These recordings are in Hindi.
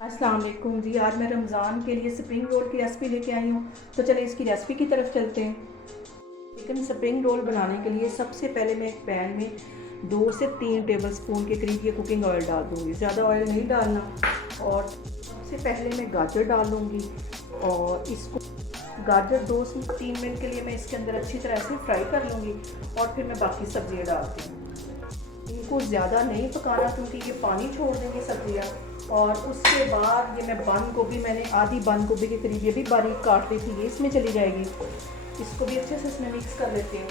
अस्सलाम वालेकुम जी। आज मैं रमज़ान के लिए स्प्रिंग रोल की रेसिपी लेके आई हूँ। तो चलिए इसकी रेसिपी की तरफ चलते हैं। चिकन स्प्रिंग रोल बनाने के लिए सबसे पहले मैं एक पैन में 2 से 3 टेबलस्पून के करीब ये कुकिंग ऑयल डाल दूँगी। ज़्यादा ऑयल नहीं डालना। और सबसे पहले मैं गाजर डाल दूँगी और इसको गाजर 2 से 3 मिनट के लिए मैं इसके अंदर अच्छी तरह से फ्राई कर लूँगी और फिर मैं बाकी सब्जियाँ डालती हूँ। इनको ज़्यादा नहीं पकाना क्योंकि ये पानी छोड़ देंगे सब्जियाँ। और उसके बाद ये मैं बंद गोभी, मैंने आधी बंद गोभी के करीब ये भी बारीक काट ली थी, ये इसमें चली जाएगी। इसको भी अच्छे से इसमें मिक्स कर लेती हूँ।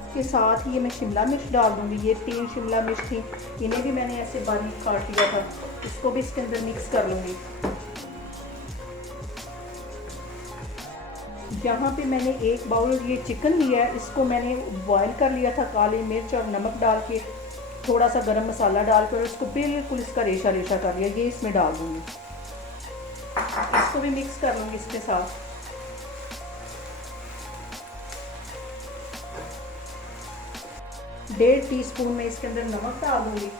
इसके साथ ही ये मैं शिमला मिर्च डाल दूँगी। ये 3 शिमला मिर्च थी, इन्हें भी मैंने ऐसे बारीक काट लिया था। इसको भी इसके अंदर मिक्स कर लूँगी। यहाँ पे मैंने 1 बाउल ये चिकन लिया है, इसको मैंने बॉयल कर लिया था काली मिर्च और नमक डाल के, थोड़ा सा गरम मसाला डालकर इसको बिल्कुल इसका रेशा रेशा कर लिया। ये इसमें डाल दूँगी। इसको भी मिक्स कर लूँगी इसके साथ। डेढ़ टीस्पून में इसके अंदर नमक डाल दूँगी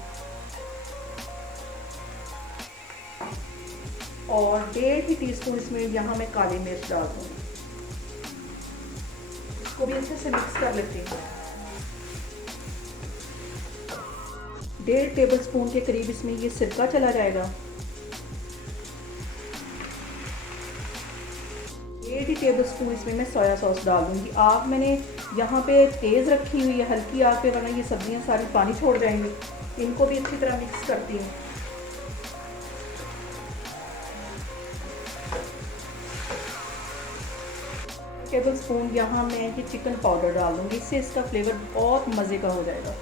और 1.5 टीस्पून इसमें यहाँ मैं काली मिर्च डाल दूँगी। इसको भी अच्छे से मिक्स कर लेती हूँ। 1.5 टेबलस्पून के करीब इसमें ये सिरका चला जाएगा। 1.5 टेबलस्पून इसमें मैं सोया सॉस डाल दूँगी। आग मैंने यहाँ पे तेज़ रखी हुई है, हल्की आग पे, वरना ये सब्जियाँ सारी पानी छोड़ जाएंगी। इनको भी अच्छी तरह मिक्स करती हूँ। टेबलस्पून यहाँ मैं ये चिकन पाउडर डाल दूँगी, इससे इसका फ्लेवर बहुत मज़े का हो जाएगा।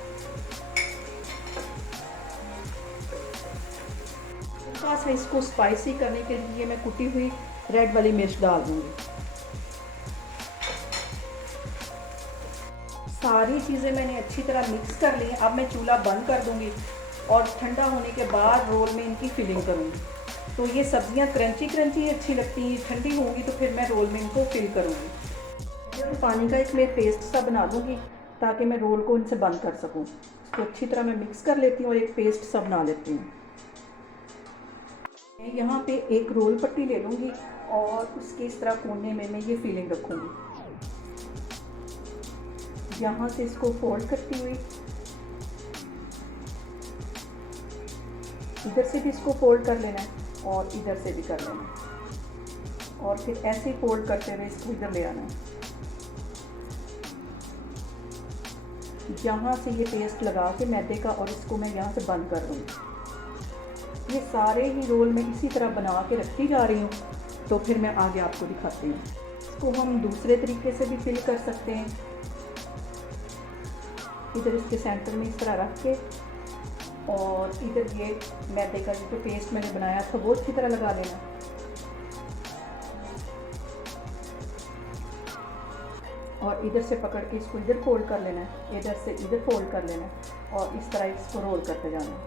थोड़ा सा इसको स्पाइसी करने के लिए मैं कुटी हुई रेड वाली मिर्च डाल दूँगी। सारी चीज़ें मैंने अच्छी तरह मिक्स कर ली हैं। अब मैं चूल्हा बंद कर दूँगी और ठंडा होने के बाद रोल में इनकी फिलिंग करूँगी। तो ये सब्जियां क्रंची क्रंची अच्छी लगती हैं, ठंडी होंगी तो फिर मैं रोल में इनको फिल करूँगी। तो पानी का एक मैं पेस्ट सा बना दूँगी ताकि मैं रोल को इनसे बंद कर सकूँ। इसको अच्छी तरह मैं मिक्स कर लेती हूँ और एक पेस्ट सा बना लेती हूँ। मैं यहाँ पे एक रोल पट्टी ले लूँगी और उसके इस तरह कोने में मैं ये फिलिंग रखूँगी। यहाँ से इसको फोल्ड करती हुई इधर से भी इसको फोल्ड कर लेना है और इधर से भी कर लेना है और फिर ऐसे ही फोल्ड करते हुए इसको इधर ले आना है। यहाँ से ये पेस्ट लगा के मैदे का और इसको मैं यहाँ से बंद कर दूँगी। ये सारे ही रोल मैं इसी तरह बना के रखती जा रही हूँ। तो फिर मैं आगे आपको दिखाती हूँ। इसको हम दूसरे तरीके से भी फिल कर सकते हैं। इधर इसके सेंटर में इस तरह रख के और इधर ये मैदे का जो पेस्ट मैंने बनाया था वो अच्छी तरह लगा लेना। और इधर से पकड़ के इसको इधर फोल्ड कर लेना है, इधर से इधर फोल्ड कर लेना है और इस तरह इसको रोल करते जाना है।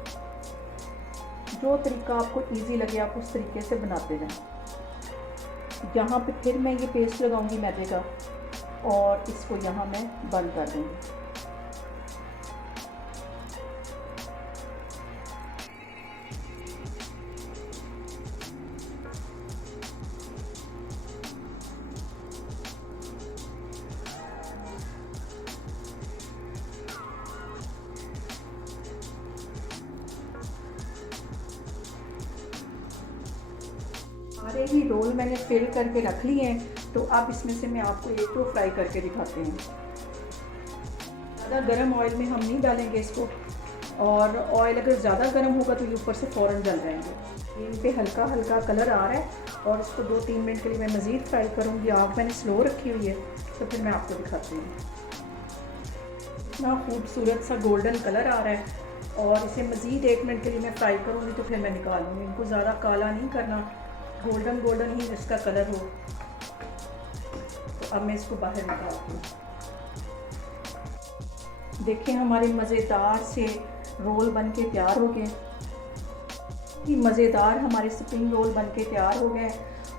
जो तरीका आपको इजी लगे आप उस तरीके से बनाते जाएं। यहाँ पे फिर मैं ये पेस्ट लगाऊंगी मैदे का और इसको यहाँ मैं बंद कर दूँगी। सारे ही रोल मैंने फिल करके रख लिए हैं। तो अब इसमें से मैं आपको एक तो फ्राई करके दिखाते हैं। ज़्यादा गर्म ऑयल में हम नहीं डालेंगे इसको, और ऑयल अगर ज़्यादा गर्म होगा तो ये ऊपर से फ़ौरन जल जाएंगे। इन पे हल्का हल्का कलर आ रहा है और इसको 2-3 मिनट के लिए मैं मज़ीद फ्राई करूँगी। आग मैंने स्लो रखी हुई है तो फिर मैं आपको दिखाती हूँ। इतना खूबसूरत सा गोल्डन कलर आ रहा है और इसे मज़ीद 1 मिनट के लिए मैं फ्राई करूँगी तो फिर मैं निकालूँगी। इनको ज़्यादा काला नहीं करना, गोल्डन गोल्डन ही इसका कलर हो। तो अब मैं इसको बाहर निकालती हूँ। देखिए हमारे मज़ेदार से रोल बन के तैयार हो गए। मज़ेदार हमारे स्प्रिंग रोल बन के तैयार हो गए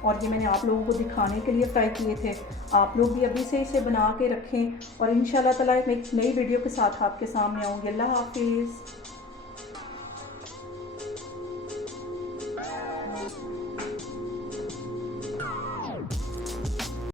और ये मैंने आप लोगों को दिखाने के लिए फ्राई किए थे। आप लोग भी अभी से इसे बना के रखें और इंशाल्लाह ताला एक नई वीडियो के साथ आपके सामने आऊँगी। अल्लाह हाफिज़।